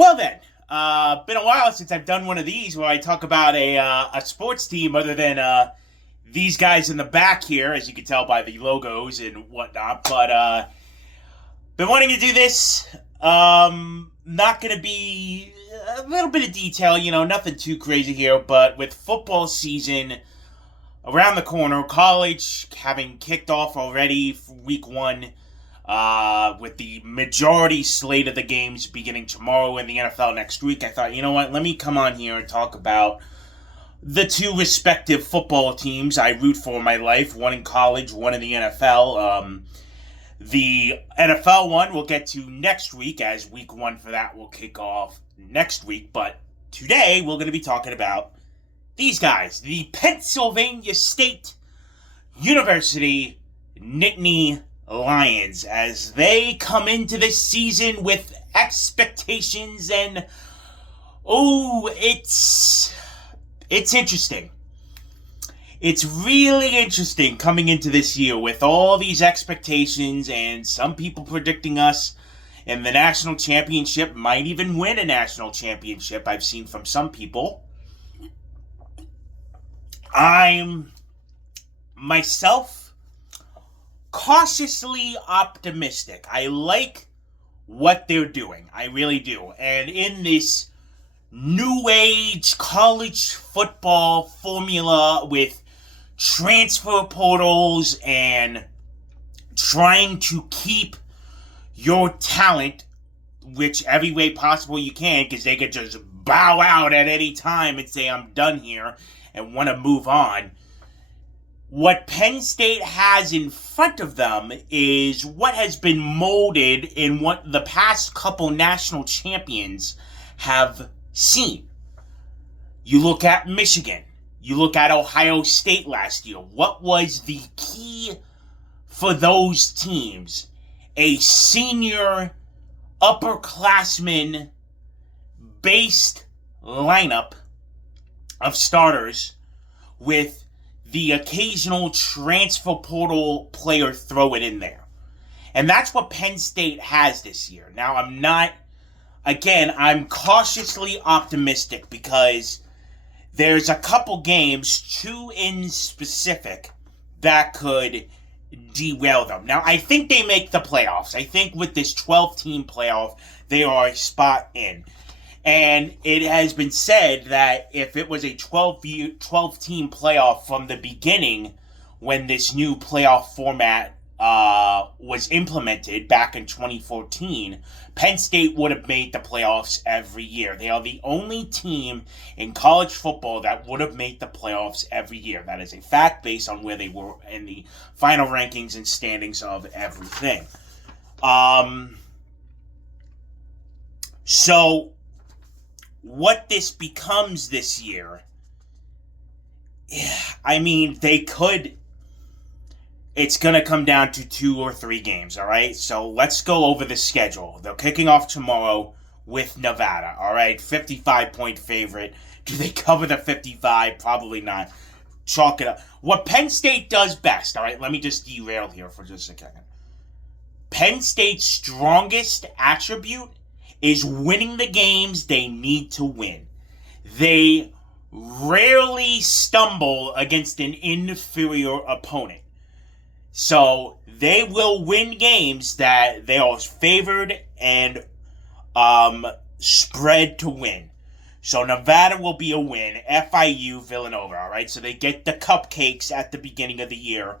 Well then, been a while since I've done one of these where I talk about a sports team other than these guys in the back here, as you can tell by the logos and whatnot. But been wanting to do this. Not gonna be a little bit of detail, nothing too crazy here. But with football season around the corner, college having kicked off already for week one. With the majority slate of the games beginning tomorrow and the NFL next week, I thought, you know what, let me come on here and talk about the two respective football teams I root for in my life, one in college, one in the NFL. The NFL one we'll get to next week, as week one for that will kick off next week, but today we're going to be talking about these guys, the Pennsylvania State University Nittany Lions, as they come into this season with expectations, and it's interesting. It's really interesting coming into this year with all these expectations, and some people predicting us in the national championship, might even win a national championship. I've seen from some people. I'm myself cautiously optimistic. I like what they're doing. I really do. And in this new age college football formula with transfer portals and trying to keep your talent whichever way possible you can, because they could just bow out at any time and say, I'm done here, and want to move on. What Penn State has in front of them is what has been molded in what the past couple national champions have seen. You look at Michigan. You look at Ohio State last year. What was the key for those teams? A senior upperclassman-based lineup of starters with the occasional transfer portal player throw it in there. And that's what Penn State has this year. Now, I'm cautiously optimistic because there's a couple games, two in specific, that could derail them. Now, I think they make the playoffs. I think with this 12-team playoff, they are a spot in. And it has been said that if it was a 12-team playoff from the beginning, when this new playoff format was implemented back in 2014, Penn State would have made the playoffs every year. They are the only team in college football that would have made the playoffs every year. That is a fact based on where they were in the final rankings and standings of everything. So what this becomes this year, it's going to come down to 2 or 3 games, all right? So let's go over the schedule. They're kicking off tomorrow with Nevada, all right? 55-point favorite. Do they cover the 55? Probably not. Chalk it up. What Penn State does best, all right? Let me just derail here for just a second. Penn State's strongest attribute is winning the games they need to win. They rarely stumble against an inferior opponent. So they will win games that they are favored and spread to win. So Nevada will be a win. FIU, Villanova, all right? So they get the cupcakes at the beginning of the year.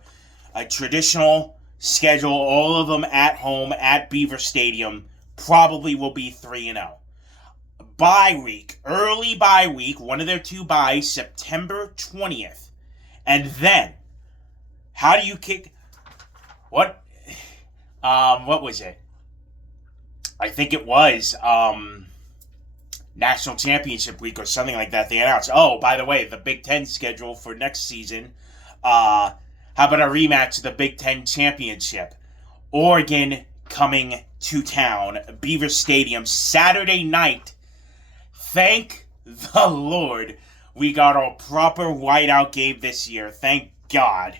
A traditional schedule, all of them at home at Beaver Stadium. Probably will be 3-0. Bye week, early bye week, one of their 2 byes, September 20th. And then, how do you kick... What was it? I think it was, National Championship Week or something like that. They announced, oh, by the way, the Big Ten schedule for next season. How about a rematch of the Big Ten Championship? Oregon coming to town, Beaver Stadium, Saturday night. Thank the Lord we got our proper whiteout game this year. Thank God.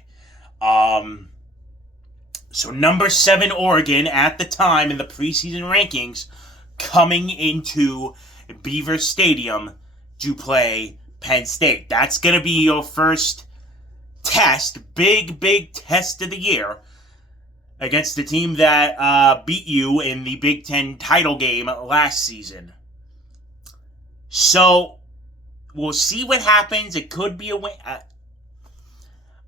So number 7 Oregon at the time in the preseason rankings coming into Beaver Stadium to play Penn State. That's going to be your first test, big test of the year against the team that beat you in the Big Ten title game last season. So, we'll see what happens. It could be a win.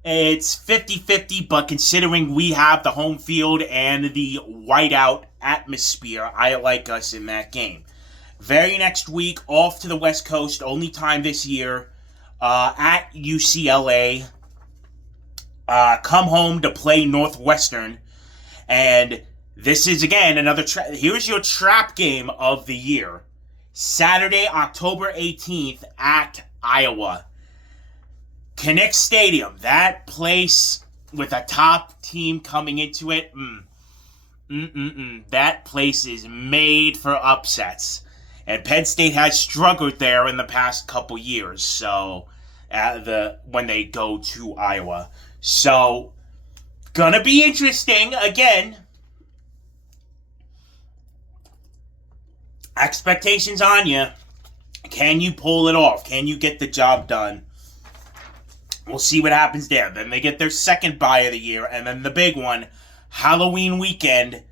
It's 50-50, but considering we have the home field and the whiteout atmosphere, I like us in that game. Very next week, off to the West Coast, only time this year, at UCLA. Come home to play Northwestern. And this is, again, another here's your trap game of the year. Saturday, October 18th at Iowa. Kinnick Stadium, that place with a top team coming into it, that place is made for upsets. And Penn State has struggled there in the past couple years, so when they go to Iowa. So, gonna be interesting. Again, expectations on you. Can you pull it off? Can you get the job done? We'll see what happens there. Then they get their second bye of the year, and then the big one, Halloween weekend,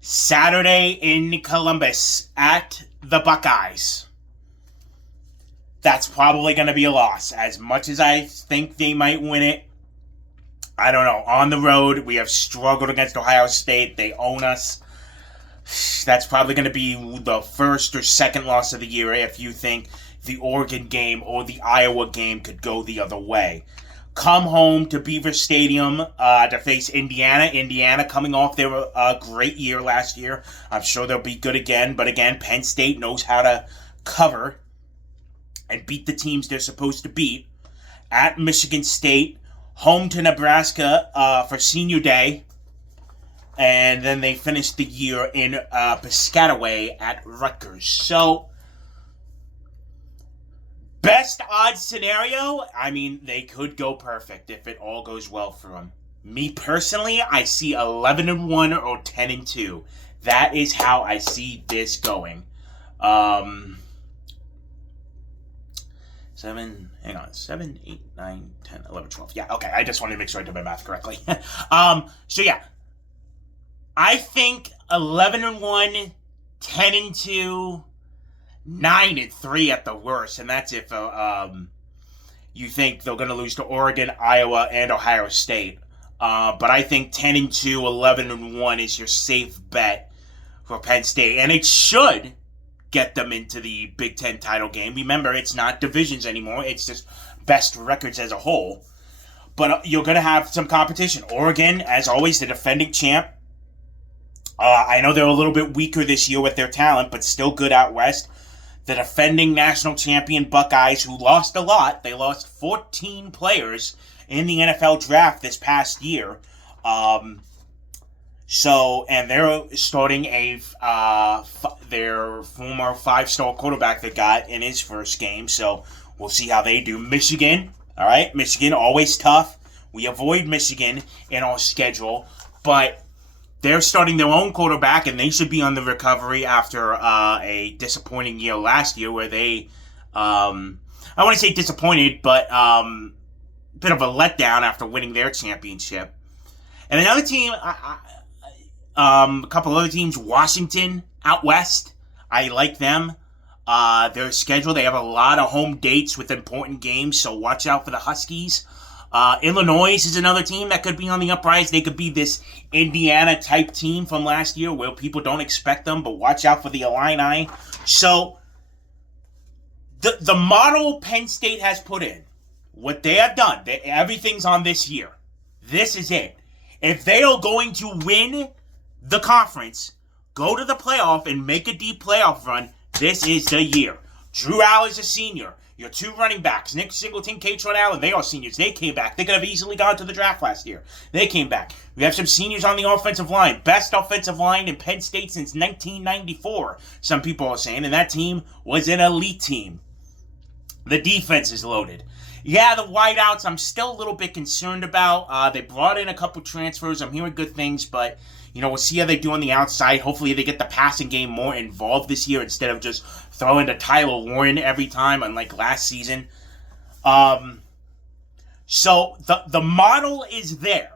Saturday in Columbus at the Buckeyes. That's probably going to be a loss. As much as I think they might win it, I don't know. On the road, we have struggled against Ohio State. They own us. That's probably going to be the first or second loss of the year if you think the Oregon game or the Iowa game could go the other way. Come home to Beaver Stadium to face Indiana. Indiana coming off their great year last year. I'm sure they'll be good again. But again, Penn State knows how to cover and beat the teams they're supposed to beat. At Michigan State. Home to Nebraska for Senior Day. And then they finished the year in Piscataway at Rutgers. So, best odds scenario, I mean, they could go perfect if it all goes well for them. Me personally, I see 11-1 or 10-2. That is how I see this going. 7, 8, 9, 10, 11, 12. Yeah, okay, I just wanted to make sure I did my math correctly. So yeah. I think 11-1, 10-2, 9-3 at the worst, and that's if you think they're going to lose to Oregon, Iowa, and Ohio State. But I think 10-2, 11-1 is your safe bet for Penn State, and it should get them into the Big Ten title game. Remember, it's not divisions anymore; it's just best records as a whole. But you're going to have some competition. Oregon, as always, the defending champ. I know they're a little bit weaker this year with their talent, but still good out west. The defending national champion Buckeyes, who lost a lot. They lost 14 players in the NFL draft this past year. And they're starting their former 5-star quarterback they got in his first game. So we'll see how they do. Michigan, all right? Michigan, always tough. We avoid Michigan in our schedule, but they're starting their own quarterback, and they should be on the recovery after a disappointing year last year where they, I want to say disappointed, but bit of a letdown after winning their championship. And another team, a couple other teams, Washington out west. I like them. Their schedule, they have a lot of home dates with important games, so watch out for the Huskies. Illinois is another team that could be on the uprise. They could be this Indiana-type team from last year where people don't expect them, but watch out for the Illini. So, the model Penn State has put in, what they have done, everything's on this year. This is it. If they are going to win the conference, go to the playoff, and make a deep playoff run, this is the year. Drew Allen's a senior. Your two running backs, Nick Singleton, Katron Allen, they are seniors. They came back. They could have easily gone to the draft last year. They came back. We have some seniors on the offensive line. Best offensive line in Penn State since 1994, some people are saying. And that team was an elite team. The defense is loaded. Yeah, the wideouts I'm still a little bit concerned about. They brought in a couple transfers. I'm hearing good things, but we'll see how they do on the outside. Hopefully they get the passing game more involved this year instead of just throwing to Tyler Warren every time, unlike last season. So the model is there.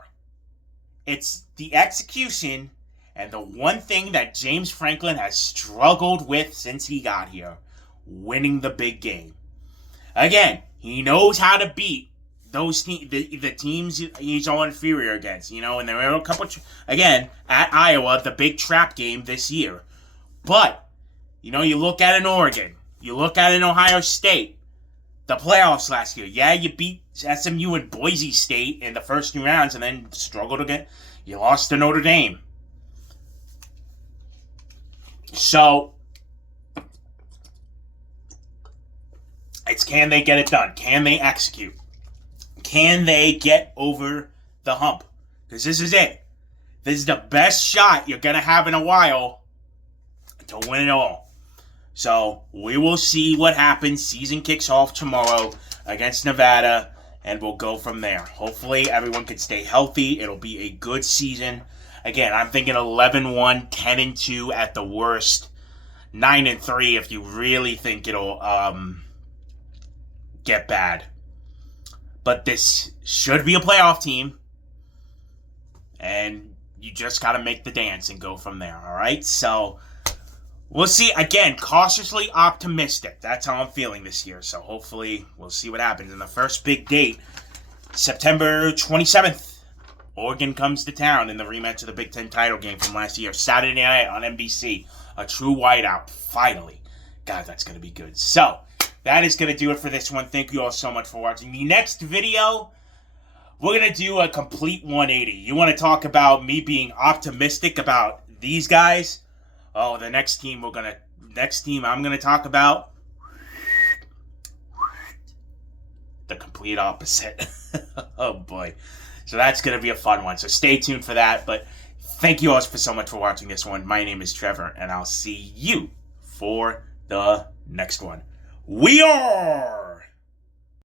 It's the execution, and the one thing that James Franklin has struggled with since he got here, winning the big game. Again, he knows how to beat those the teams he's all inferior against, and there were a couple, again, at Iowa, the big trap game this year. But, you look at an Oregon, you look at an Ohio State, the playoffs last year. Yeah, you beat SMU and Boise State in the first 2 rounds and then struggled again. You lost to Notre Dame. So, it's can they get it done? Can they execute? Can they get over the hump? Because this is it. This is the best shot you're going to have in a while to win it all. So, we will see what happens. Season kicks off tomorrow against Nevada, and we'll go from there. Hopefully, everyone can stay healthy. It'll be a good season. Again, I'm thinking 11-1, 10-2 at the worst. 9-3 if you really think it'll get bad. But this should be a playoff team. And you just got to make the dance and go from there, all right? So, we'll see. Again, cautiously optimistic. That's how I'm feeling this year. So, hopefully, we'll see what happens. And the first big date, September 27th, Oregon comes to town in the rematch of the Big Ten title game from last year. Saturday night on NBC. A true whiteout, finally. God, that's going to be good. So, that is going to do it for this one. Thank you all so much for watching. The next video, we're going to do a complete 180. You want to talk about me being optimistic about these guys? Oh, the next team I'm going to talk about, the complete opposite. Oh, boy. So that's going to be a fun one. So stay tuned for that. But thank you all so much for watching this one. My name is Trevor, and I'll see you for the next one. We are